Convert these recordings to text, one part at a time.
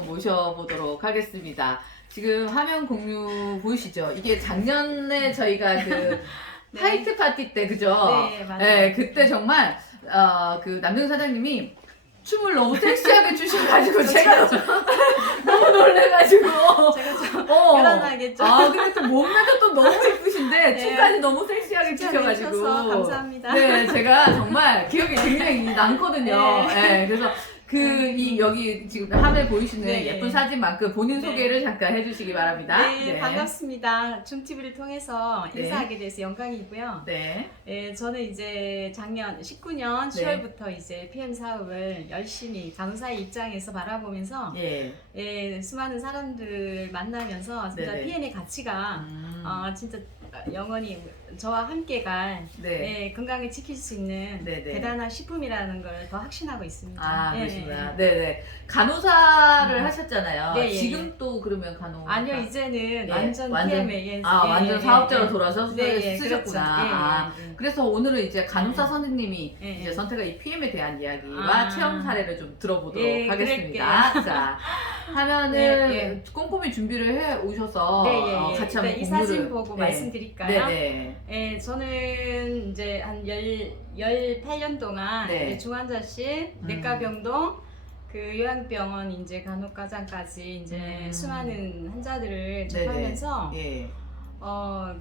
모셔보도록 하겠습니다. 지금 화면 공유 보이시죠? 이게 작년에 저희가 그 네. 화이트 파티 때 그죠? 네, 맞아요. 네, 그때 정말 그 남정 사장님이 춤을 너무 섹시하게 추셔가지고 제가 너무 놀래가지고 제가 좀 어. 요란하겠죠. 근데 또 몸매가 또 너무 예쁘신데 네. 춤까지 너무 섹시하게 추셔가지고 감사합니다. 네, 제가 정말 기억이 굉장히 남거든요. 네, 그래서 여기 지금 화면에 보이시는 네. 예쁜 사진만큼 본인 네. 소개를 잠깐 해주시기 바랍니다. 네, 반갑습니다. 줌TV를 통해서 네. 인사하게 돼서 영광이고요. 네. 저는 이제 작년 19년 10월부터 이제 PM 사업을 열심히 간호사의 입장에서 바라보면서 수많은 사람들 만나면서 진짜 네네. PM의 가치가 진짜 영원히 저와 함께 갈 건강을 지킬 수 있는 네네. 대단한 식품이라는 걸 더 확신하고 있습니다. 그러시구나. 네네. 간호사를 하셨잖아요. 네, 지금 또 그러면 간호사? 아니요, 이제는 예, 완전 PM에 완전 사업자로 돌아서 그렇죠. 쓰셨구나. 그래서 오늘은 이제 간호사 선생님이 예, 이제 예. 선택한 이 PM에 대한 이야기와 체험 사례를 좀 들어보도록 하겠습니다. 그럴게요. 자, 하면은 꼼꼼히 준비를 해 오셔서 같이 한번 이 공유를 사진 보고 말씀드릴까요? 네네. 저는 이제 한 18년 동안 이제 중환자실, 내과병동, 그 요양병원 이제 간호과장까지 이제 수많은 환자들을 접하면서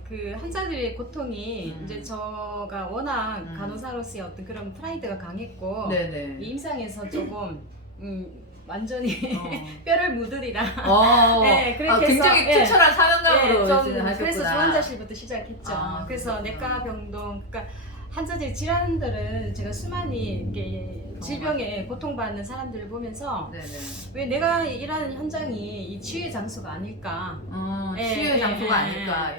그 환자들의 고통이 이제 저가 워낙 간호사로서의 어떤 그런 프라이드가 강했고 이 임상에서 조금 완전히 뼈를 묻으리라. 그렇게 굉장히 해서, 투철한 사명감으로 하셨구나. 그래서 중환자실부터 시작했죠. 그래서 그렇구나. 내과 병동, 그러니까 환자들 질환들은 제가 수많이 이렇게 질병에 고통받는 사람들을 보면서 왜 내가 일하는 현장이 이 치유의 장소가 아닐까? 치유의 장소가 아닐까.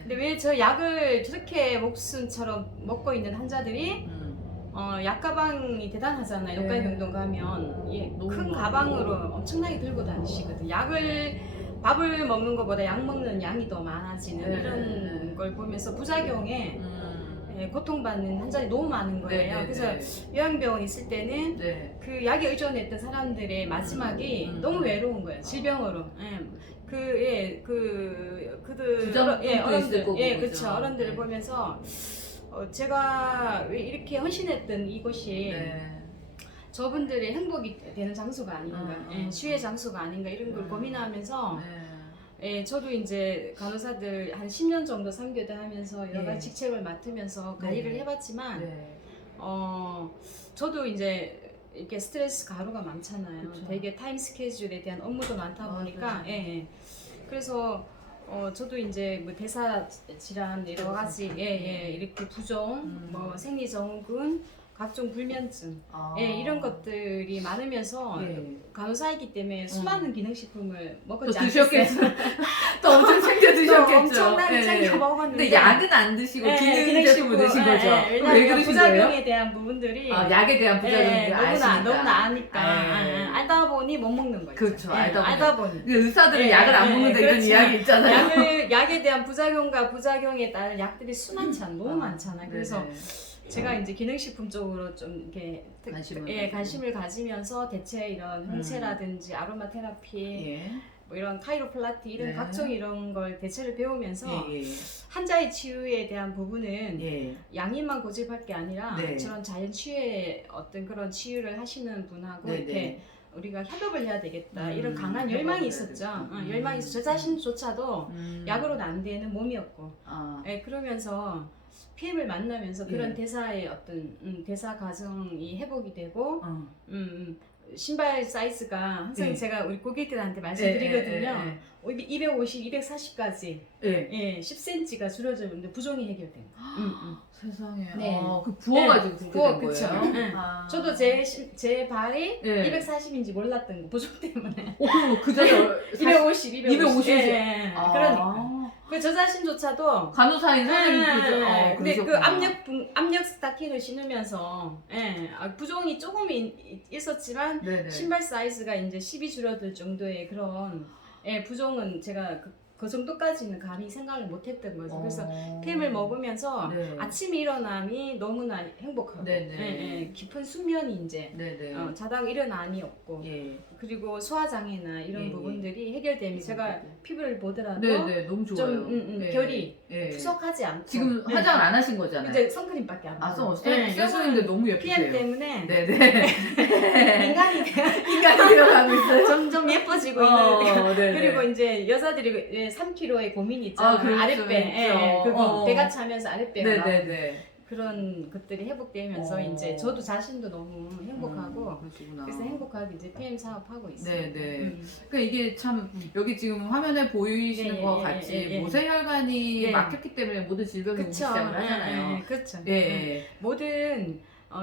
근데 왜 저 약을 저렇게 목숨처럼 먹고 있는 환자들이 약 가방이 대단하잖아요. 내과 병동 가면 큰 가방으로 엄청나게 들고 다니시거든. 밥을 먹는 것보다 약 먹는 양이 더 많아지는 이런 걸 보면서 부작용에 고통받는 환자들이 너무 많은 거예요. 그래서 요양병원 있을 때는 그 약에 의존했던 사람들의 마지막이 너무 외로운 거예요. 질병으로. 그들 어른들, 그렇죠. 어른들을 보면서 제가 왜 이렇게 헌신했던 이곳이 저분들의 행복이 되는 장소가 아닌가, 치유의 장소가 아닌가 이런 걸 고민하면서 저도 이제 간호사들 한 10년 정도 3교대 하면서 여러 가지 직책을 맡으면서 관리를 해봤지만 저도 이제 이렇게 스트레스 가루가 많잖아요. 그쵸. 되게 타임 스케줄에 대한 업무도 많다 보니까 그래서 저도 이제 뭐 대사 질환 여러 가지 이렇게 부종, 뭐 생리증후군, 각종 불면증 이런 것들이 많으면서 간호사이기 때문에 수많은 기능식품을 먹었지 않겠어요? 또 엄청 챙겨 드셨겠죠. 엄청나게 챙겨 먹었는데 근데 약은 안 드시고 기능제품을 드신 거죠. 왜 왜냐하면 그러신 부작용에 거예요? 대한 부분들이 약에 대한 부작용이 너무나 아니까 알다 보니 못 먹는 거죠. 그렇죠. 알다 보니. 의사들은 약을 안 먹는다 이런 그렇죠. 이야기 있잖아요. 약에 대한 부작용과 부작용에 따른 약들이 수많잖아, 너무 많잖아요. 그래서 제가 이제 기능식품 쪽으로 좀 이렇게 관심을 가지면서 대체 이런 홍채라든지 아로마 테라피, 뭐 이런 카이로플라티 이런 각종 이런 걸 대체를 배우면서 환자의 치유에 대한 부분은 양인만 고집할 게 아니라 저런 자연 치유의 어떤 그런 치유를 하시는 분하고 이렇게 우리가 협업을 해야 되겠다 이런 강한 열망이 있었죠. 열망이 있어. 저 자신조차도 약으로는 안 되는 몸이었고 그러면서 PM을 만나면서 그런 대사의 어떤 대사 과정이 회복이 되고 신발 사이즈가 항상 제가 우리 고객들한테 말씀드리거든요. 250, 240까지 10cm가 줄어졌는데 부종이 해결된 거. 세상에. 그 부어가지고 그렇게 된 거예요? 저도 제 발이 240인지 몰랐던 거 부종 때문에. 그 전에 250. 그러니까. 저 자신조차도 간호사인 선생님께서 근데 그 압력 스타킹을 신으면서 부종이 조금 있었지만 신발 사이즈가 이제 10이 줄어들 정도의 그런 부종은 제가 그 정도까지는 감히 생각을 못했던 거죠. 그래서 팸을 먹으면서 아침에 일어남이 너무나 행복하고 깊은 숙면이 이제 자다가 일어남이 없고 그리고 소화장애나 이런 예, 예. 부분들이 해결되면 제가 네. 피부를 보더라도 네네 너무 좋아요. 좀 네. 결이 네. 푸석하지 않고 지금 네. 화장을 안 하신 거잖아요. 이제 선크림밖에 안 써 네, 쓰는데 너무 예쁘세요. PM 때문에 네네. 인간이 인간이 되어가고 있어요. 점점 예뻐지고 있는데 네네. 그리고 이제 여자들이 3kg의 고민이 있잖아요. 그렇죠, 아랫배 그렇죠. 그거 배가 차면서 아랫배가 나오고 네네네. 그런 것들이 회복되면서 이제 저도 자신도 너무 행복하고 그러시구나. 그래서 행복하게 이제 PM 사업하고 있어요. 네네. 그러니까 이게 참 여기 지금 화면에 보이시는 네, 것 예, 같이 예, 예. 모세혈관이 예. 막혔기 때문에 모든 질병이 오기 그쵸. 시작을 하잖아요. 그렇죠. 예. 모든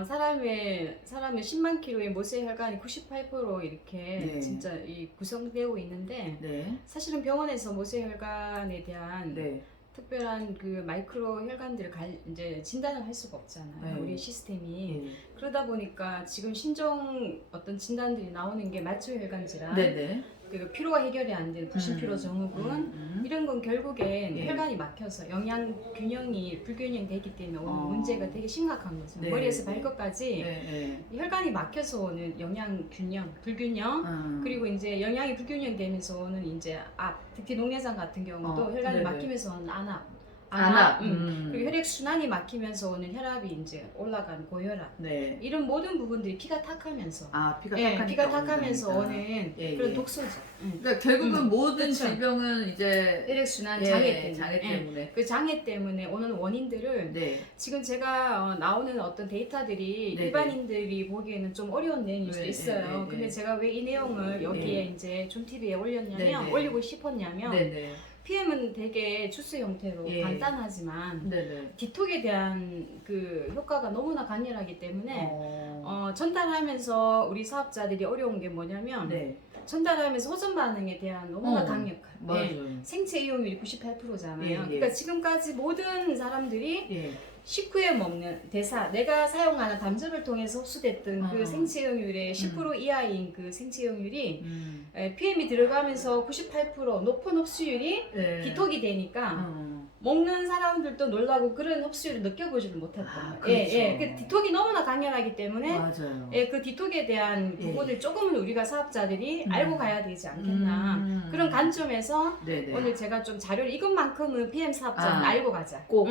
사람의 10만 킬로의 모세혈관이 98% 이렇게 네. 진짜 이 구성되고 있는데 네. 사실은 병원에서 모세혈관에 대한 네. 특별한 그 마이크로 혈관들을 이제 진단을 할 수가 없잖아요. 네. 우리 시스템이. 네. 그러다 보니까 지금 신종 어떤 진단들이 나오는 게 말초혈관 질환, 네네. 그리고 피로가 해결이 안 되는 부신피로 증후군 이런 건 결국엔 예. 혈관이 막혀서 영양 균형이 불균형되기 때문에 오는 문제가 되게 심각한 거죠. 네. 머리에서 발끝까지 네. 이 혈관이 막혀서 오는 영양 균형, 불균형 그리고 이제 영양이 불균형되면서 오는 이제 특히 녹내장 같은 경우도 혈관이 네네. 막히면서 오는 안압. 그리고 혈액 순환이 막히면서 오는 혈압이 이제 올라가는 고혈압. 네. 이런 모든 부분들이 피가 탁하면서 피가 예, 탁하니까 피가 탁하면서 오는 오는 예, 그런 예. 독소죠. 그러니까 결국은 모든 그쵸. 질병은 이제 혈액 순환 예, 장애 때문에. 장애 예. 때문에. 그 장애 때문에 오는 원인들을 네. 지금 제가 나오는 어떤 데이터들이 네네. 일반인들이 보기에는 좀 어려운 내용일 수도 네, 있어요. 네, 네, 근데 네. 제가 왜 이 내용을 여기에 네. 이제 좀 TV에 올렸냐면 네, 네. 올리고 싶었냐면 네네. PM은 되게 주스 형태로 예. 간단하지만 네네. 디톡에 대한 그 효과가 너무나 강렬하기 때문에 어. 전달하면서 우리 사업자들이 어려운 게 뭐냐면 네. 전달하면서 호전 반응에 대한 너무나 어, 강력한 맞아요. 생체 이용률이 98%잖아요. 예, 예. 그러니까 지금까지 모든 사람들이 예. 식후에 먹는 대사, 내가 사용하는 담즙을 통해서 흡수됐던 그 생체 이용률의 10% 이하인 그 생체 이용률이 PM이 들어가면서 98% 높은 흡수율이 네. 디톡이 되니까 먹는 사람들도 놀라고 그런 흡수율을 느껴보지를 못했다. 그렇죠. 그 디톡이 너무나 강렬하기 때문에 맞아요. 그 디톡에 대한 예. 부분을 조금은 우리가 사업자들이 알고 가야 되지 않겠나. 그런 관점에서 네네. 오늘 제가 좀 자료를 이것만큼은 PM 사업자는 알고 가자. 꼭,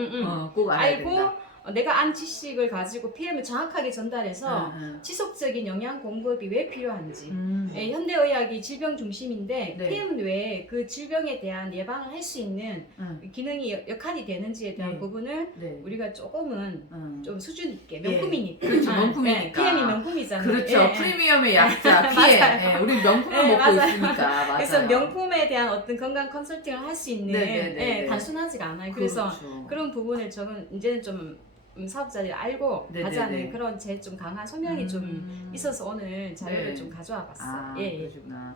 꼭 알아야 알고 된다. 내가 안 지식을 가지고 PM을 정확하게 전달해서 지속적인 영양 공급이 왜 필요한지. 현대의학이 질병 중심인데 네. PM은 왜 그 질병에 대한 예방을 할 수 있는 기능이 역할이 되는지에 대한 네. 부분을 네. 우리가 조금은 좀 수준 있게 예. 명품이니까. 그렇죠, 명품이니까. PM이 명품이잖아요. 그렇죠. 예, 예. 프리미엄의 약자, PM. 맞아요. 우리 명품을 네, 먹고 맞아요. 있으니까. 맞아요. 그래서 명품에 대한 어떤 건강 컨설팅을 할 수 있는 네네네. 단순하지가 않아요. 그래서 그렇죠. 그런 부분을 저는 이제는 좀 사업자들이 알고 네네네. 가자는 그런 제 좀 강한 소명이 좀 있어서 오늘 자료를 네. 좀 가져와 봤어요. 예, 예. 그러시구나.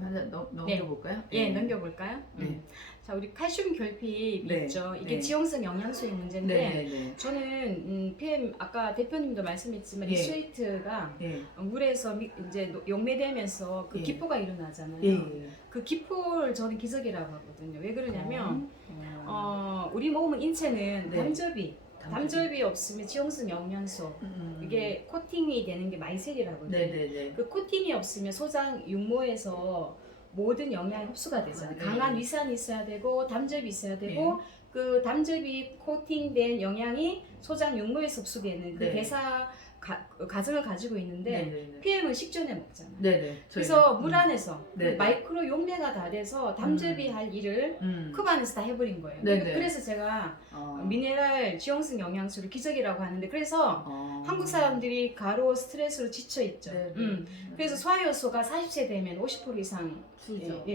한잔 넘겨볼까요? 예, 넘겨볼까요? 네. 자, 우리 칼슘 결핍 네. 있죠. 이게 네. 지용성 영양소의 문제인데 네네네. 저는 PM 아까 대표님도 말씀했지만 예. 리스웨이트가 예. 물에서 이제 용매되면서 그 예. 기포가 일어나잖아요. 예. 그 기포를 저는 기적이라고 하거든요. 왜 그러냐면 우리 몸은 인체는 네. 담즙이 없으면 지용성 영양소 이게 코팅이 되는 게 마이셀이라거든요. 네네네. 그 코팅이 없으면 소장 육모에서 모든 영양이 흡수가 되잖아요. 네. 강한 위산이 있어야 되고 담즙이 있어야 되고 그 담즙이 코팅된 영양이 소장 육모에서 흡수되는 그 네. 대사 과정을 가지고 있는데 네네네. PM은 식전에 먹잖아요. 네네. 그래서 물 안에서 그 네네. 마이크로 용매가 다 돼서 담즙이 할 일을 컵 안에서 다 해버린 거예요. 네네. 그래서 제가 미네랄 지용성 영양소를 기적이라고 하는데 그래서 한국 사람들이 가로 스트레스로 지쳐 있죠. 그래서 소화효소가 40세 되면 50% 이상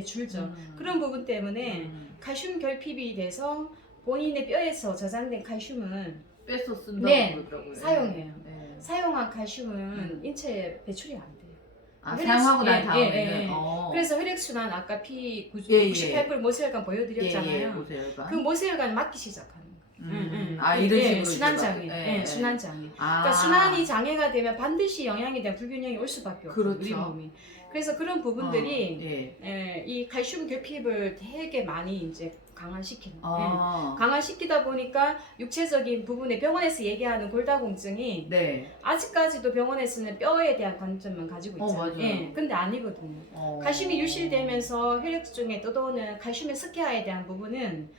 줄죠. 그런 부분 때문에 칼슘 결핍이 돼서 본인의 뼈에서 저장된 칼슘은 뺏어 쓴다고 네, 그러더라고요. 사용해요. 네. 사용한 칼슘은 인체에 배출이 안 돼요. 사용하고 난 예, 다음에는 예, 예. 그래서 혈액순환 아까 P 98% 모세혈관 보여드렸잖아요. 모세혈관. 그 모세혈관이 막기 시작하는 거예요. 이런 식으로 순환장애. 순환장애. 그러니까 순환이 장애가 되면 반드시 영양에 대한 불균형이 올 수밖에 없어요. 그렇죠. 우리 몸이. 그래서 그런 부분들이 때문에 이 칼슘 결핍을 되게 많이 이제 강화시키는. 아. 강화시키다 보니까 육체적인 부분에 병원에서 얘기하는 골다공증이 네. 아직까지도 병원에서는 뼈에 대한 관점만 가지고 있잖아요. 맞아요. 예, 근데 아니거든요. 칼슘이 유실되면서 혈액 중에 떠도는 칼슘의 스케아에 대한 부분은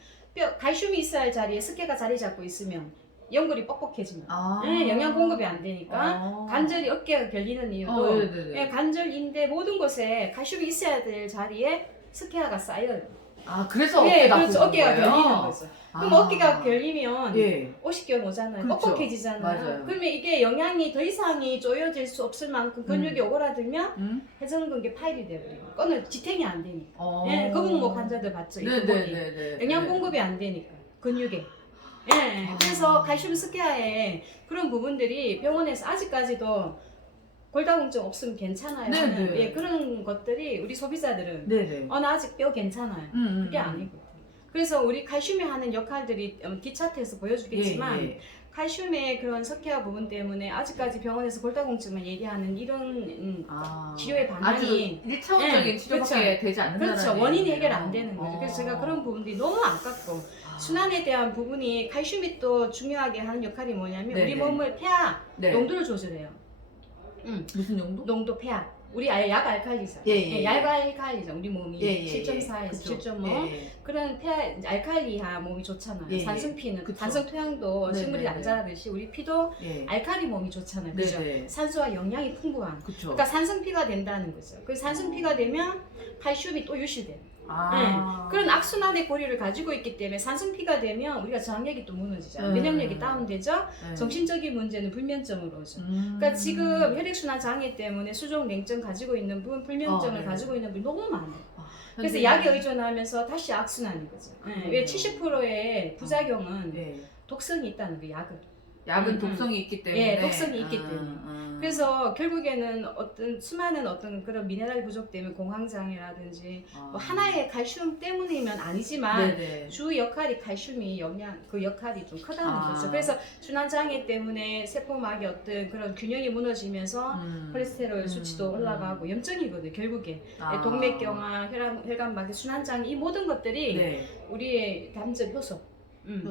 칼슘이 있어야 할 자리에 스케가 자리 잡고 있으면 연골이 뻑뻑해지면 예, 영양 공급이 안 되니까 관절이 어깨가 결리는 이유도 예, 관절인데 모든 곳에 칼슘이 있어야 될 자리에 스케아가 쌓여요. 그래서 예, 어깨가 그렇죠. 어깨가 거예요? 결리는 거죠. 그럼 어깨가 결리면 예. 옷이 껴오잖아요. 그렇죠. 뻑뻑해지잖아요. 맞아요. 그러면 이게 영양이 더 이상이 조여질 수 없을 만큼 근육이 오그라들면 회전근개 파열이 돼버려요. 그거는 지탱이 안 되니까. 예, 거북목 환자들 봤죠? 이 부분이. 영양 공급이 안 되니까 근육에. 예, 그래서 칼슘 스케아에 그런 부분들이 병원에서 아직까지도 골다공증 없으면 괜찮아요. 네네. 예, 그런 것들이 우리 소비자들은 네네. 나 아직 뼈 괜찮아요. 그게 아니거든. 그래서 우리 칼슘이 하는 역할들이 뒤차트에서 보여주겠지만 예. 칼슘의 그런 석회화 부분 때문에 아직까지 병원에서 골다공증만 얘기하는 이런 치료의 방향이 아주 1차원적인 예, 치료밖에 되지 않는다는 그렇죠. 원인이 얘기예요. 해결 안 되는 거죠. 그래서 제가 그런 부분들이 너무 안타깝고 순환에 대한 부분이 칼슘이 또 중요하게 하는 역할이 뭐냐면 네네. 우리 몸을 폐하 네. 농도를 조절해요. 무슨 용도? 농도 폐하. 우리 약 알칼리죠. 예. 약 알칼리죠. 우리 몸이 예. 7.4에서 그쵸. 7.5 그런 폐하 알칼리하 몸이 좋잖아요. 예. 산성피는 그쵸. 산성 토양도 네네. 식물이 안 자라듯이 우리 피도 예. 알칼리 몸이 좋잖아요. 그죠? 네네. 산소와 영양이 풍부한. 그쵸. 그러니까 산성피가 된다는 거죠. 그 산성피가 되면 칼슘이 또 유실돼요. 그런 악순환의 고리를 가지고 있기 때문에 산성피가 되면 우리가 저항력이 또 무너지잖아요. 면역력이 다운되죠. 정신적인 문제는 불면증으로 오죠. 그러니까 지금 혈액순환 장애 때문에 수족 냉증 가지고 있는 분, 불면증을 가지고 있는 분이 너무 많아요. 그래서 약에 의존하면서 다시 악순환인 거죠. 왜 70%의 부작용은 독성이 있다는 거 약은. 약은 독성이 있기 때문에. 예, 독성이 있기 때문에. 그래서 결국에는 수많은 그런 미네랄 부족 때문에 공황장애라든지 뭐 하나의 칼슘 때문이면 아니지만 주 역할이 칼슘이 그 역할이 좀 크다는 거죠. 그래서 순환장애 때문에 세포막의 그런 균형이 무너지면서 콜레스테롤 수치도 올라가고 염증이거든요. 결국에 동맥경화, 혈관막의 순환장애 이 모든 것들이 우리의 담즙 효소.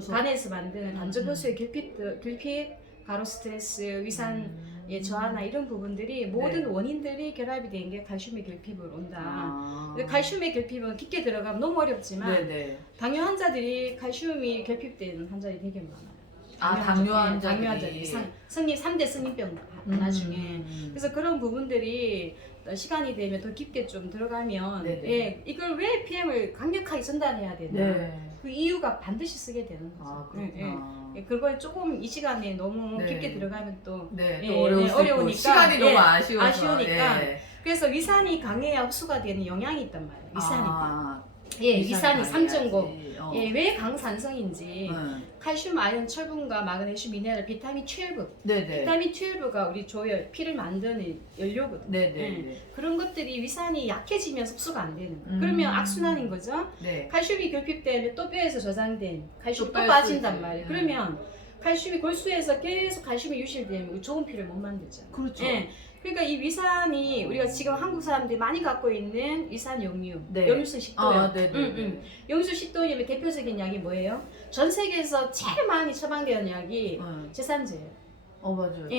간에서 만드는 담즙 효소의 결핍, 가로 스트레스, 위산의 저하나 이런 부분들이 모든 원인들이 결합이 된 게 칼슘의 결핍으로 온다. 칼슘의 결핍은 깊게 들어가면 너무 어렵지만 당뇨 환자들이 칼슘이 결핍되는 환자들이 되게 많아요. 당뇨 환자들이 성인 3대 성인병 나중에. 그래서 그런 부분들이 시간이 되면 더 깊게 좀 들어가면 이걸 왜 PM을 강력하게 전달해야 되나 그 이유가 반드시 쓰게 되는 거죠. 그걸 조금 이 시간에 너무 깊게 들어가면 또 어려우니까 시간이 너무 아쉬우니까 그래서 위산이 강해야 흡수가 되는 영양이 있단 말이에요. 위산이 3.5 왜 강산성인지 칼슘, 아연, 철분과 마그네슘, 미네랄, 비타민 12 비타민 12가 우리 피를 만드는 연료거든요. 그런 것들이 위산이 약해지면서 흡수가 안 되는 거예요. 그러면 악순환인 거죠. 칼슘이 결핍되면 또 뼈에서 저장된 칼슘이 또 빠진단 말이에요. 그러면 칼슘이 골수에서 계속 칼슘이 유실되면 좋은 피를 못 만들잖아요. 그렇죠. 그러니까 이 위산이 우리가 지금 한국 사람들이 많이 갖고 있는 위산 역류, 역류성 식도염. 역류성 식도염의 대표적인 약이 뭐예요? 전 세계에서 제일 많이 처방되는 약이 제산제예요. 맞아요.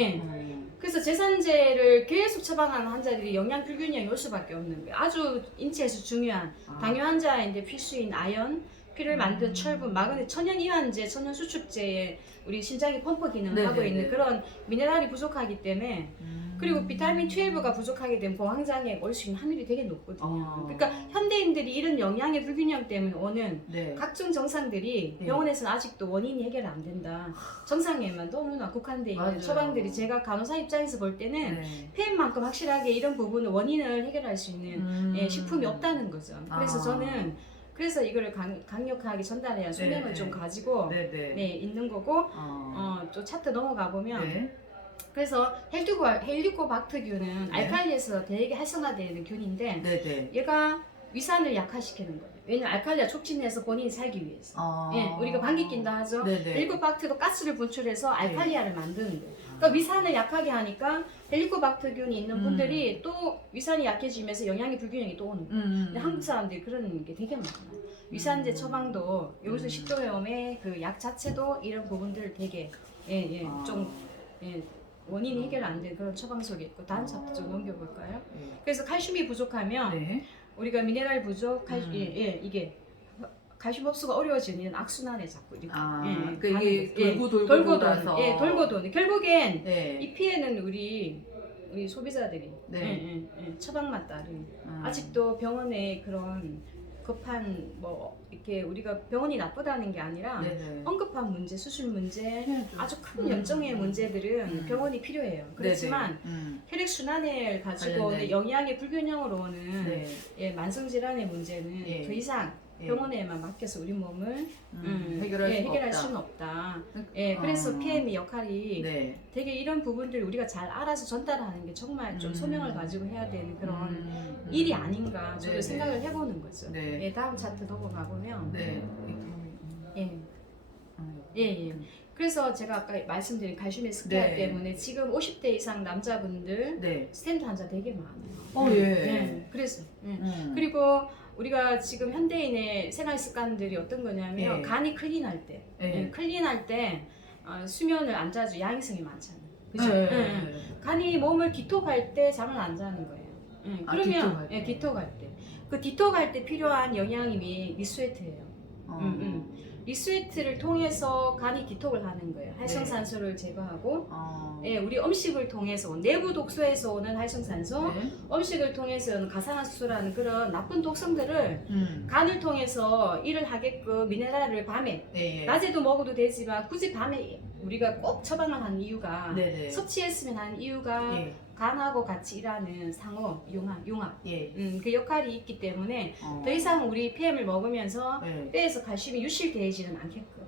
그래서 제산제를 계속 처방하는 환자들이 영양 불균형이 올 수밖에 없는 거예요. 아주 인체에서 중요한 당뇨 환자인데 필수인 아연, 피를 만드는 철분, 마그네, 천연 이완제, 천연 수축제에 우리 신장의 펌프 기능을 하고 있는 그런 미네랄이 부족하기 때문에 그리고 비타민 12가 부족하게 되면 공황장애가 올 수 있는 확률이 되게 높거든요. 그러니까 현대인들이 이런 영양의 불균형 때문에 오는 각종 정상들이 병원에서는 아직도 원인이 해결 안 된다. 정상에만 너무나 국한돼 있는 처방들이 제가 간호사 입장에서 볼 때는 폐임만큼 확실하게 이런 부분을 원인을 해결할 수 있는 식품이 없다는 거죠. 그래서 저는 이거를 강력하게 전달해야 소명을 좀 가지고 있는 거고 또 차트 넘어가 보면 그래서 헬리코박터균은 알칼리에서 되게 활성화되는 균인데 얘가 위산을 약화시키는 거예요. 왜냐면 알칼리가 촉진해서 본인이 살기 위해서. 우리가 방귀 낀다 하죠. 헬리코박터도 가스를 분출해서 알칼리아를 만드는 거예요. 그러니까 위산을 약하게 하니까 헬리코박터균이 있는 분들이 또 위산이 약해지면서 영양의 불균형이 또 오는 거예요. 근데 한국 사람들이 그런 게 되게 많아요. 위산제 처방도 여기서 식도염의 그 약 자체도 이런 부분들을 되게 좀 원인이 해결 안 된 그런 처방 속에 있고 다음 차트 좀 넘겨볼까요? 그래서 칼슘이 부족하면 네. 우리가 미네랄 부족, 이게 칼슘 흡수가 어려워지는 악순환에 자꾸 이렇게 그러니까 이게 돌고 돌고 돌아서 돌고 도는 결국엔 네. 이 피해는 우리 소비자들이 네. 처방만 따른 아직도 병원에 그런 급한 뭐 이렇게 우리가 병원이 나쁘다는 게 아니라 네네. 언급한 문제, 수술 문제, 해야죠. 아주 큰 염증의 문제들은 병원이 필요해요. 그렇지만 혈액 순환을 가지고 관련된. 영양의 불균형으로 오는 네. 만성 질환의 문제는 더 이상 병원에만 맡겨서 우리 몸을 해결할 수는 없다. 그래서 PM의 역할이 되게 이런 부분들 우리가 잘 알아서 전달하는 게 정말 좀 소명을 가지고 해야 되는 그런 일이 아닌가 저도 생각을 해보는 거죠. 다음 차트 넘어가 보면 그래서 제가 아까 말씀드린 칼슘의 스케어 때문에 지금 50대 이상 남자분들 스탠드 환자 되게 많아요. 그래서 그리고 우리가 지금 현대인의 생활 습관들이 어떤 거냐면 간이 클린할 때 수면을 안 자주 야행성이 많잖아요. 그죠? 간이 몸을 디톡할 때 잠을 안 자는 거예요. 그러면 디톡할 때. 그 디톡할 때 필요한 영양이 리스웨트예요. 리스웨트를 통해서 간이 디톡을 하는 거예요. 활성산소를 제거하고 우리 음식을 통해서 내부 독소에서 오는 활성산소, 음식을 통해서 오는 가산화수소라는 그런 나쁜 독성들을 간을 통해서 일을 하게끔 미네랄을 밤에 낮에도 먹어도 되지만 굳이 밤에 우리가 꼭 처방을 하는 이유가 섭취했으면 하는 이유가 간하고 같이 일하는 상호, 융합 그 역할이 있기 때문에 더 이상 우리 PM을 먹으면서 뼈에서 칼슘이 유실되지는 않게끔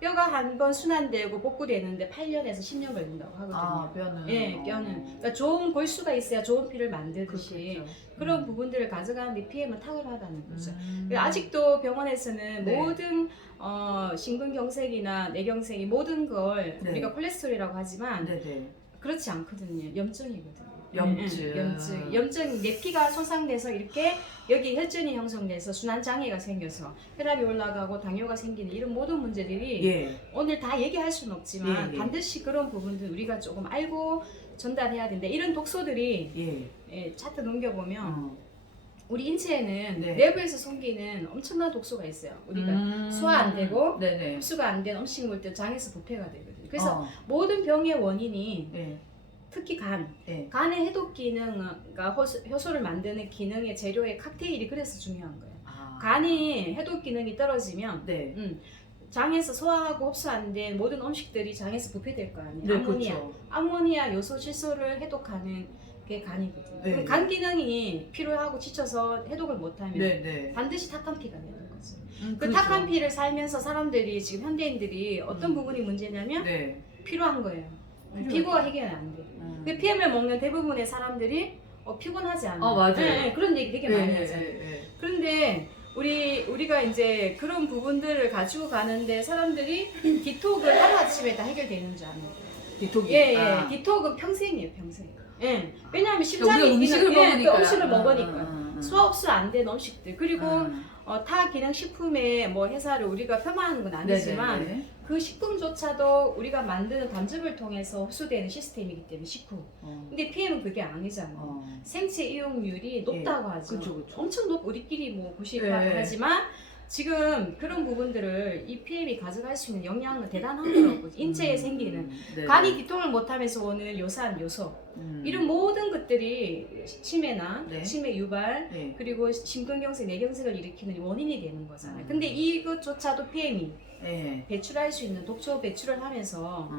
뼈가 한 번 순환되고 복구되는데 8년에서 10년 걸린다고 하거든요. 뼈는. 뼈는. 그러니까 좋은 골수가 있어야 좋은 피를 만들듯이 그렇겠죠. 그런 부분들을 가져가는데 PM은 탁월하다는 거죠. 아직도 병원에서는 모든 심근경색이나 뇌경색이 모든 걸 우리가 콜레스테롤이라고 하지만 그렇지 않거든요. 염증이거든요. 염증, 내 피가 손상돼서 이렇게 여기 혈전이 형성돼서 순환 장애가 생겨서 혈압이 올라가고 당뇨가 생기는 이런 모든 문제들이 오늘 다 얘기할 수는 없지만 반드시 그런 부분들 우리가 조금 알고 전달해야 되는데 이런 독소들이 차트 넘겨보면 우리 인체에는 내부에서 숨기는 엄청난 독소가 있어요. 우리가 소화 안 되고 흡수가 안 된 음식물들 장에서 부패가 되거든요. 그래서 모든 병의 원인이 특히 간의 해독 기능, 그러니까 효소를 만드는 기능의 재료의 칵테일이 그래서 중요한 거예요. 간이 해독 기능이 떨어지면 장에서 소화하고 흡수 안 된 모든 음식들이 장에서 부패될 거 아니에요. 암모니아 요소 질소를 해독하는 게 간이거든요. 그럼 간 기능이 피로하고 지쳐서 해독을 못하면 반드시 탁한 피가 되는 거죠. 그 탁한 피를 살면서 사람들이 지금 현대인들이 어떤 부분이 문제냐면 피로한 거예요. 피부가 해결이 안 돼. 그 PM을 먹는 대부분의 사람들이 피곤하지 않아요. 맞아요. 그런 얘기 되게 많이 하잖아요. 그런데 우리가 이제 그런 부분들을 가지고 가는데 사람들이 디톡을 하루아침에 다 해결되는 줄 아는 거예요. 디톡이? 디톡은 평생이에요, 평생. 왜냐하면 심장이 음식을 먹으니까. 소화 흡수 안 된 음식들. 그리고 타 기능 식품의 뭐 회사를 우리가 폄하하는 건 아니지만 그 식품조차도 우리가 만드는 담즙을 통해서 흡수되는 시스템이기 때문에 식품. 근데 PM은 그게 아니잖아요. 생체 이용률이 높다고 하죠. 그쵸. 엄청 우리끼리 뭐 90 하지만 지금 그런 부분들을 이 PM이 가져갈 수 있는 영향은 대단한 거라고. 인체에 생기는 간이 디톡을 못하면서 오는 요산, 요소 이런 모든 것들이 치매나 치매 유발 그리고 심근경색, 뇌경색을 일으키는 원인이 되는 거잖아요. 근데 이것조차도 PM이 배출할 수 있는 독소 배출을 하면서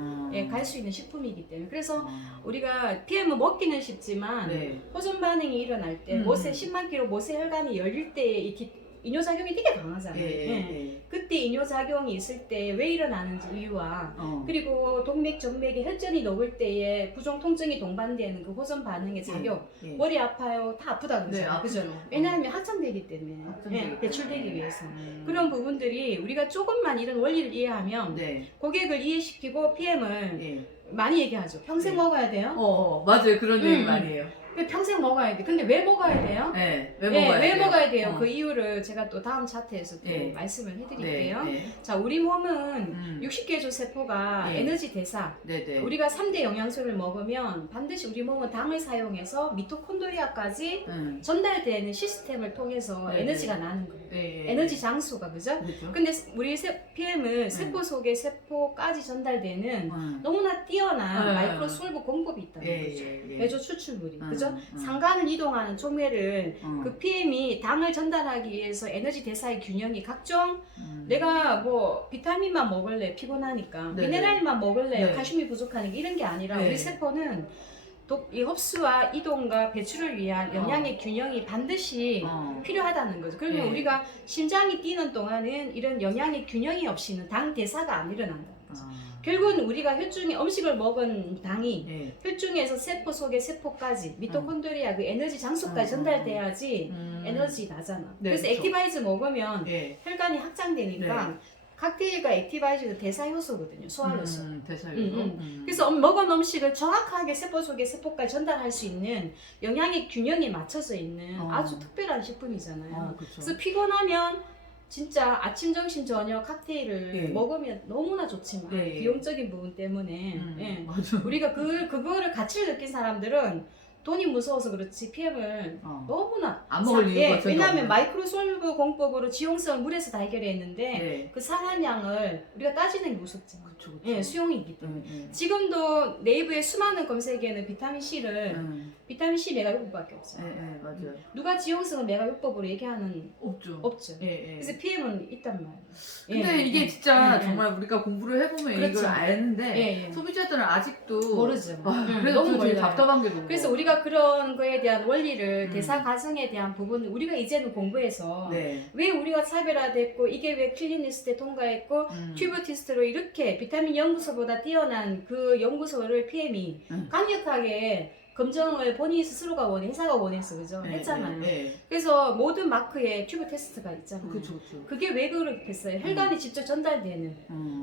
갈 수 있는 식품이기 때문에 그래서 우리가 PM은 먹기는 쉽지만 호전 반응이 일어날 때 모세 10만 킬로 모세 혈관이 열릴 때 이뇨작용이 되게 강하잖아요. 그때 이뇨작용이 있을 때 왜 일어나는지 이유와 그리고 동맥, 정맥에 혈전이 녹을 때에 부종 통증이 동반되는 그 호전 반응의 작용 머리 아파요, 다 아프다 그러잖아요. 그죠? 왜냐하면 확장되기 때문에 배출되기 위해서 그런 부분들이 우리가 조금만 이런 원리를 이해하면 고객을 이해시키고 PM을 많이 얘기하죠. 평생 네. 먹어야 돼요. 맞아요. 그런 얘기 음, 많이 해요. 평생 먹어야 돼. 근데 왜 먹어야 돼요? 네, 왜 예, 먹어야 왜 돼요? 먹어야 돼요? 그 이유를 제가 또 다음 차트에서 또 네. 말씀을 해드릴게요. 네, 네. 자, 우리 몸은 60개조 세포가 네. 에너지 대사, 네, 네. 우리가 3대 영양소를 먹으면 반드시 우리 몸은 당을 사용해서 미토콘드리아까지 전달되는 시스템을 통해서 네, 에너지가 나는 거예요. 네. 에너지 장소가, 그죠? 그렇죠. 근데 우리 PM은 세포 속에 세포까지 전달되는 너무나 뛰어난 마이크로 솔브 공법이 있다는 거죠. 배조 추출물이, 그죠? 상간을 이동하는 종매를 그 PM이 당을 전달하기 위해서 에너지 대사의 균형이 각종 내가 뭐 비타민만 먹을래 피곤하니까 네네. 미네랄만 먹을래 네. 칼슘이 부족하니까 이런 게 아니라 네. 우리 세포는 이 흡수와 이동과 배출을 위한 영양의 균형이 반드시 필요하다는 거죠. 그러면 네. 우리가 심장이 뛰는 동안은 이런 영양의 균형이 없이는 당 대사가 안 일어난다는 거죠. 결국은 우리가 혈중에 음식을 먹은 당이 혈중에서 세포 속의 세포까지 미토콘드리아 그 에너지 장소까지 전달돼야지 에너지 나잖아. 네, 그래서 그렇죠. 액티바이즈 먹으면 혈관이 확장되니까 칵테일과 액티바이즈는 대사 효소거든요. 소화 효소. 대사 효소. 그래서 먹은 음식을 정확하게 세포 속의 세포까지 전달할 수 있는 영양의 균형이 맞춰져 있는 아주 특별한 식품이잖아요. 그래서 피곤하면 진짜 아침, 점심, 저녁 칵테일을 먹으면 너무나 좋지만 비용적인 부분 때문에 우리가 그거를 가치를 느낀 사람들은 돈이 무서워서 그렇지 PM을 너무나 안 먹을 이유가 전혀 왜냐하면 없네. 마이크로솔브 공법으로 지용성을 물에서 다 해결했는데 그 상한량을 우리가 따지는 게 무섭잖아요. 그쵸. 수용이 있기 때문에 지금도 네이버에 수많은 검색에는 비타민 C를 비타민 C 메가요법밖에 없어요. 맞아요. 누가 지용성을 메가요법으로 얘기하는 없죠. 그래서 PM은 있단 말이에요. 근데 이게 진짜 정말 우리가 공부를 해보면 그렇죠. 이걸 아는데 소비자들은 아직도 모르죠. 그래서 너무 되게 몰라요. 답답한 게 너무. 그래서 우리가 그런 거에 대한 원리를 대사 과정에 대한 부분을 우리가 이제는 공부해서 왜 우리가 차별화됐고 이게 왜 클리니스트에 통과했고 튜브 테스트로 이렇게 비타민 연구소보다 뛰어난 그 연구소를 PM이 강력하게 검정을 본인 스스로가 회사가 원해서 그죠? 했잖아요. 그래서 모든 마크에 튜브 테스트가 있잖아요. 그쵸. 그게 왜 그렇겠어요? 혈관이 직접 전달되는.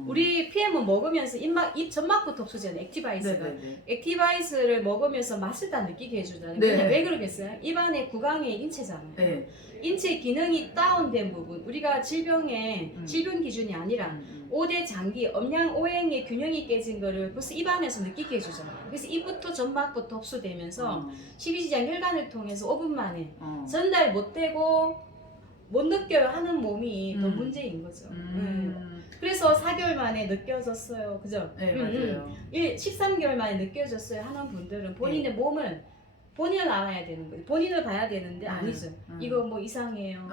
우리 PM은 먹으면서 입 점막부터 없어지잖아요. 액티바이스가. 액티바이스를 먹으면서 맛을 다 느끼게 해주잖아요. 그냥 왜 그러겠어요? 입안의 구강의 인체잖아요. 인체 기능이 다운된 부분, 우리가 질병 기준이 아니라 5대 장기, 엄양, 오행의 균형이 깨진 거를 벌써 입안에서 느끼게 해주잖아요. 그래서 입부터 점막부터 흡수되면서 십이지장 혈관을 통해서 5분 만에 전달 못 되고 못 느껴요 하는 몸이 더 문제인 거죠. 그래서 4개월 만에 느껴졌어요. 그죠? 맞아요. 13개월 만에 느껴졌어요 하는 분들은 본인의 몸을 본인을 알아야 되는 거예요. 본인을 봐야 되는데 아니죠. 이거 뭐 이상해요.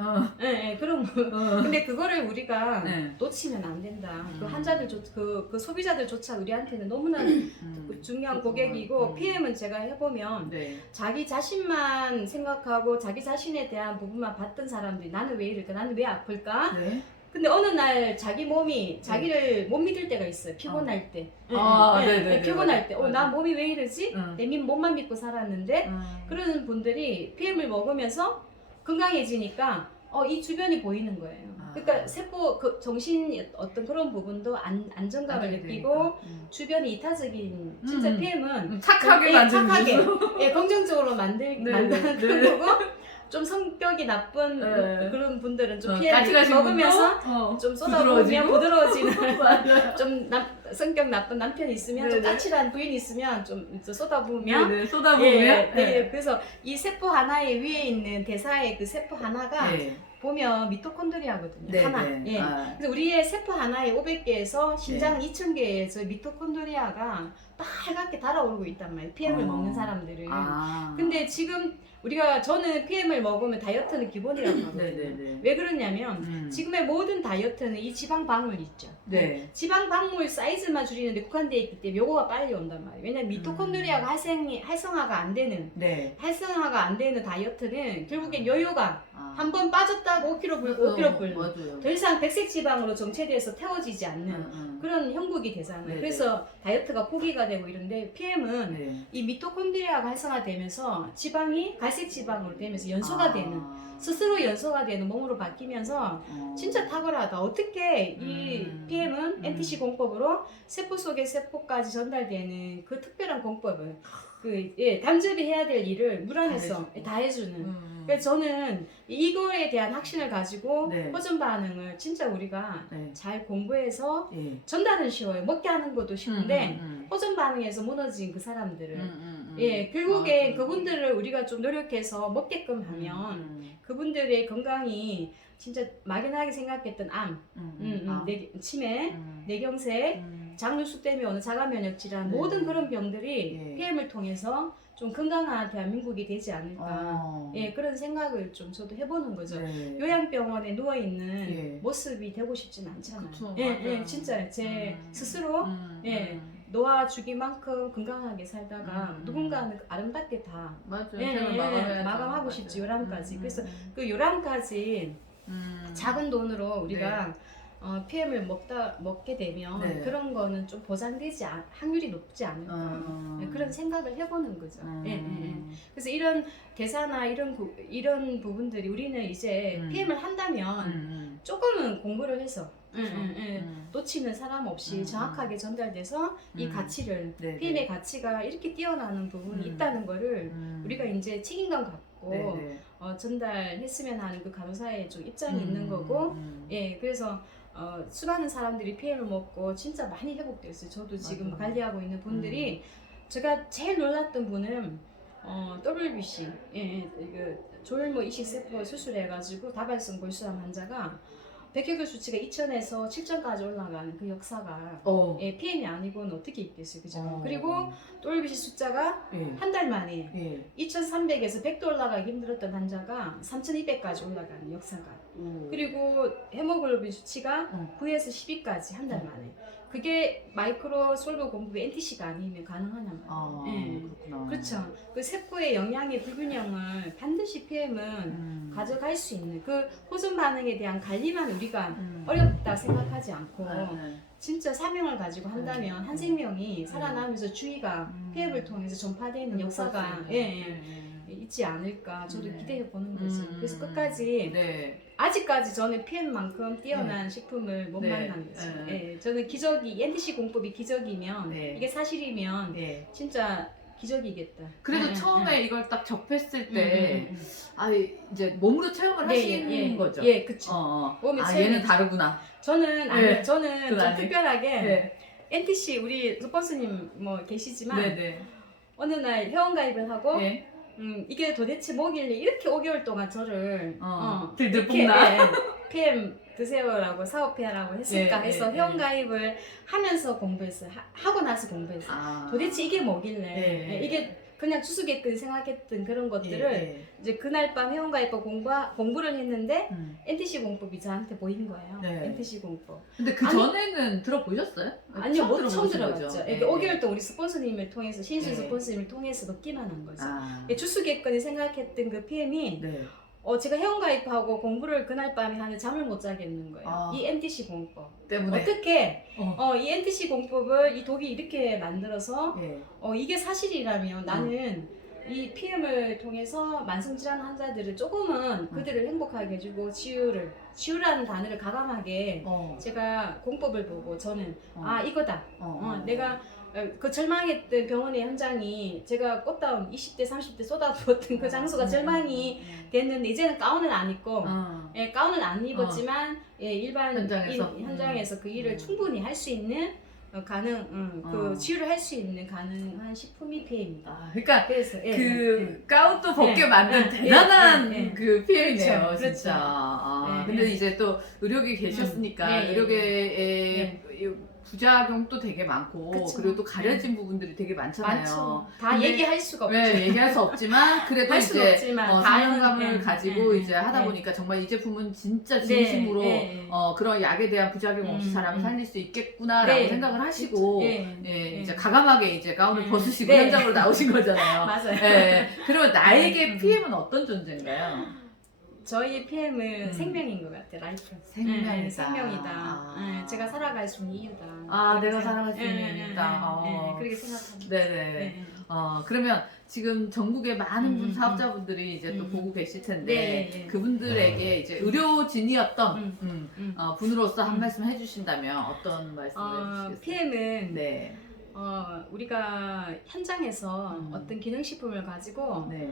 그런 거. 근데 그거를 우리가 놓치면 안 된다. 그 환자들 그 소비자들조차 우리한테는 너무나 중요한 고객이고 PM은 제가 해보면 자기 자신만 생각하고 자기 자신에 대한 부분만 봤던 사람들이 나는 왜 이럴까? 나는 왜 아플까? 근데 어느 날 자기 몸이 자기를 못 믿을 때가 있어요. 피곤할 때. 피곤할 때. 나 몸이 왜 이러지? 내 몸만 믿고 살았는데 그런 분들이 PM을 먹으면서 건강해지니까 이 주변이 보이는 거예요. 그러니까 세포 정신 어떤 그런 부분도 안정감을 느끼고 주변이 이타적인 진짜 PM은 착하게 만드는 긍정적으로 만드는 그런 거고 좀 성격이 나쁜 그런 분들은 좀 PM을 먹으면서 좀 쏟아부으면 부드러워지는 좀 성격 나쁜 남편이 있으면 좀 까칠한 부인이 있으면 좀 쏟아부으면 그래서 이 세포 하나의 위에 있는 대사의 그 세포 하나가 보면 미토콘드리아거든요. 하나. 그래서 우리의 세포 하나에 500개에서 심장은 2000개에서 미토콘드리아가 빨갛게 달아오르고 있단 말이에요. PM을 먹는 사람들은. 근데 지금 저는 PM을 먹으면 다이어트는 기본이라고 하거든요. 왜 그러냐면 지금의 모든 다이어트는 이 지방 방울 있죠. 지방 방울 사이즈만 줄이는데 국한되어 있기 때문에 요거가 빨리 온단 말이에요. 왜냐면 미토콘드리아가 활성화가 안 되는 다이어트는 결국엔 요요가 한 번 빠졌다고 5kg 불고 5kg 불고 맞아요. 더 이상 백색 지방으로 정체돼서 태워지지 않는 그런 형국이 되잖아요. 네네. 그래서 다이어트가 포기가 되고 이런데 PM은 네. 이 미토콘드리아가 활성화되면서 지방이 갈색 지방으로 되면서 연소가 되는 스스로 연소가 되는 몸으로 바뀌면서 진짜 탁월하다. 어떻게 이 PM은 NTC 공법으로 세포 속의 세포까지 전달되는 그 특별한 공법을 담즙이 해야 될 일을 물 안에서 다 해주는. 그래서 저는 이거에 대한 확신을 가지고 네. 호전 반응을 진짜 우리가 네. 잘 공부해서 예. 전달은 쉬워요. 먹게 하는 것도 쉬운데 호전 반응에서 무너진 그 사람들을 결국에 맞아. 그분들을 우리가 좀 노력해서 먹게끔 하면 그분들의 건강이 진짜 막연하게 생각했던 암, 치매, 뇌경색, 장루수 때문에 오는 자가 면역 질환 네. 모든 그런 병들이 예. PM을 통해서 좀 건강한 대한민국이 되지 않을까. 그런 생각을 좀 저도 해보는 거죠. 네. 요양병원에 누워 있는 예. 모습이 되고 싶진 않잖아요. 그쵸, 맞아요. 진짜 제 스스로 놓아주기만큼 건강하게 살다가 누군가는 아름답게 다 맞아요. 마감하고 싶지. 요람까지. 그래서 그 요람까지 작은 돈으로 우리가 PM을 먹게 되면 네. 그런 거는 좀 보장되지 확률이 높지 않을까. 그런 생각을 해보는 거죠. 그래서 이런 대사나 이런 부분들이 우리는 이제 PM을 한다면 조금은 공부를 해서 놓치는 사람 없이 정확하게 전달돼서 이 가치를 네네. PM의 가치가 이렇게 뛰어나는 부분이 있다는 거를 우리가 이제 책임감 갖고 네네. 전달했으면 하는 그 간호사의 좀 입장이 있는 거고 그래서 수많은 사람들이 피해를 먹고 진짜 많이 회복됐어요. 저도 지금 맞아요. 관리하고 있는 분들이 제가 제일 놀랐던 분은 WBC 조혈모 이식세포 수술해가지고 다발성 골수암 환자가 백혈구 수치가 2000에서 7000까지 올라가는 그 역사가 PM이 아니고는 어떻게 있겠어요, 그죠? 그리고 WBC 숫자가 한 달 만에 2300에서 100도 올라가기 힘들었던 환자가 3200까지 올라가는 역사가. 그리고 헤모글로빈 수치가 9에서 10위까지 한 달 만에. 그게 마이크로 솔브 공급의 NTC가 아니면 가능하냐 말이에요. 그렇구나. 그렇죠. 그 세포의 영양의 불균형을 반드시 PM은 가져갈 수 있는 그 호전 반응에 대한 관리만 우리가 어렵다 생각하지 않고 진짜 사명을 가지고 한다면 한 생명이 살아나면서 주의가 PM을 통해서 전파되는 역사가 있지 않을까 저도 기대해 보는 거죠. 그래서 끝까지 아직까지 저는 PM만큼 뛰어난 식품을 못 만난 거죠. 저는 기적이 NTC 공법이 기적이면 이게 사실이면 진짜 기적이겠다. 그래도 처음에 이걸 딱 접했을 때 이제 몸으로 체험을 하시는 거죠. 그렇죠. 얘는 다르구나. 저는 저는 좀 아니에요? 특별하게 NTC 우리 스폰서님 뭐 계시지만 어느 날 회원가입을 하고 이게 도대체 뭐길래 이렇게 5개월 동안 저를 들들 이렇게, 볶나? PM 드세요라고 사업해라고 했을까 해서 회원가입을 하면서 공부했어요. 하고 나서 공부했어요. 도대체 이게 뭐길래 이게 그냥 추수겠거니 생각했던 그런 것들을 이제 그날 밤 회원가입법 공부를 했는데 NTC 공법이 저한테 보인 거예요. NTC 공법. 근데 그 전에는 들어보셨어요? 아니요, 처음 들어봤죠. 거죠? 이렇게 5개월 동안 우리 스폰서님을 통해서 신신 스폰서님을 통해서 듣기만 한 거죠. 추수겠거니 생각했던 그 PM이 제가 회원가입하고 공부를 그날 밤에 하는 잠을 못 자겠는 거예요. 이 NTC 공법 때문에 어떻게 이 NTC 공법을 이 독이 이렇게 만들어서 이게 사실이라면 나는 이 PM을 통해서 만성질환 환자들을 조금은 그들을 행복하게 해주고 치유라는 단어를 가감하게 제가 공법을 보고 저는 이거다. 내가 그 절망했던 병원의 현장이 제가 꽃다운 20대 30대 쏟아부었던 그 장소가 절망이 됐는데 이제는 가운을 안 입고 가운을 안 입었지만 일반 현장에서 그 일을 충분히 할 수 있는 그 치유를 할 수 있는 가능한 식품이 PM입니다. 그러니까 그래서 가운도 벗게 만든 대단한 그 PM이네요, 그렇죠. 진짜. 근데 이제 또 의료계 계셨으니까 의료계에 부작용도 되게 많고 그리고 또 가려진 부분들이 되게 많잖아요. 많죠. 다 얘기할 수가 없죠. 얘기할 수 없지만 그래도 이제 사명감을 가지고 이제 하다 보니까 정말 이 제품은 진짜 진심으로 그런 약에 대한 부작용 없이 사람을 살릴 수 있겠구나라고 생각을 하시고 이제 가감하게 이제 가운을 벗으시고 현장으로 나오신 거잖아요. 맞아요. 그러면 나에게 PM은 어떤 존재인가요? 저희 PM은 생명인 것 같아요. 라이프. 생명이다. 네, 생명이다. 네, 제가 살아갈 수 있는 이유다. 내가 살아갈 수 있는 이유다. 그렇게 생각합니다. 네네. 그러면 지금 전국의 많은 사업자분들이 이제 또 보고 계실 텐데 네. 그분들에게 이제 의료진이었던 분으로서 한 말씀 해주신다면 어떤 말씀을 해주시겠어요? PM은 네. 우리가 현장에서 어떤 기능식품을 가지고 네.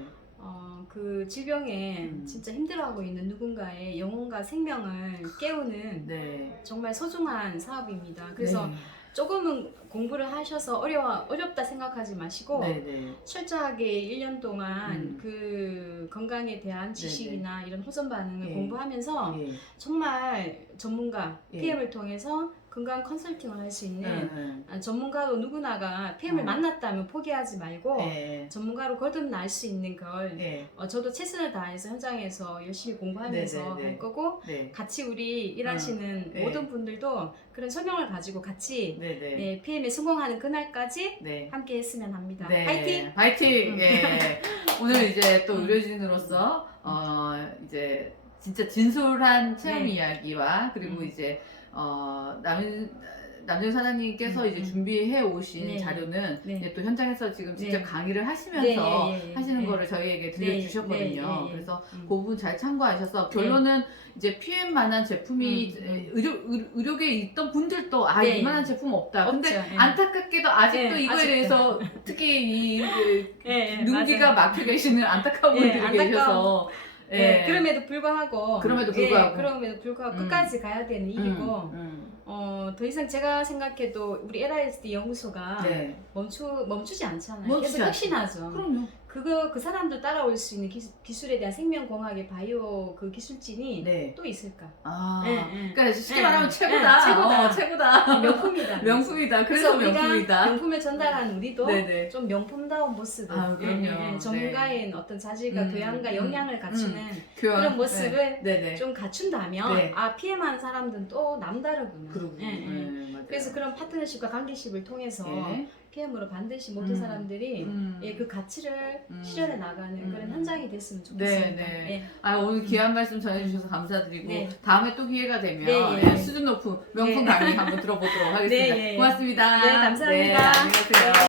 그 질병에 진짜 힘들어하고 있는 누군가의 영혼과 생명을 깨우는 네. 정말 소중한 사업입니다. 그래서 네. 조금은 공부를 하셔서 어렵다 생각하지 마시고 네네. 철저하게 1년 동안 그 건강에 대한 지식이나 이런 호전 반응을 공부하면서 정말 전문가 PM을 통해서 건강 컨설팅을 할 수 있는 전문가로 누구나가 PM을 만났다면 포기하지 말고 전문가로 거듭날 수 있는 걸 저도 최선을 다해서 현장에서 열심히 공부하면서 할 거고 같이 우리 일하시는 모든 분들도 그런 설명을 가지고 같이 PM에 성공하는 그날까지 함께 했으면 합니다. 파이팅! 파이팅! 오늘 이제 또 의료진으로서 이제 진짜 진솔한 체험 이야기와 그리고 이제 남정 사장님께서 이제 준비해 오신 자료는 이제 또 현장에서 지금 직접 강의를 하시면서 하시는 거를 저희에게 들려주셨거든요. 그래서 그 부분 잘 참고하셔서 결론은 이제 PM만한 제품이 의료계에 있던 분들도 이만한 제품 없다. 근데 안타깝게도 아직도 이거에 대해서 특히 이 눈기가 막혀 계시는 안타까운 분들이 계셔서 그럼에도 불구하고 끝까지 가야 되는 일이고 더 이상 제가 생각해도 우리 LISD 연구소가 멈추지 않잖아요. 계속 혁신하죠. 그럼요. 그 사람들 따라올 수 있는 기술에 대한 생명공학의 바이오 그 기술진이 또 있을까? 그러니까 쉽게 말하면 최고다. 최고다. 명품이다. 명품이다. 그래서 명품이다. 명품을 전달하는 우리도 좀 명품다운 모습을 전문가인 어떤 자질과 교양과 역량을 갖추는 그런 모습을 좀 갖춘다면 PM하는 사람들은 또 남다르구나. 그래서 그런 파트너십과 관계십을 통해서 PM으로 반드시 모든 사람들이 그 가치를 실현해 나가는 그런 현장이 됐으면 좋겠습니다. 오늘 귀한 말씀 전해주셔서 감사드리고 다음에 또 기회가 되면 수준 높은 명품 강의 한번 들어보도록 하겠습니다. 고맙습니다. 감사합니다. 안녕하세요.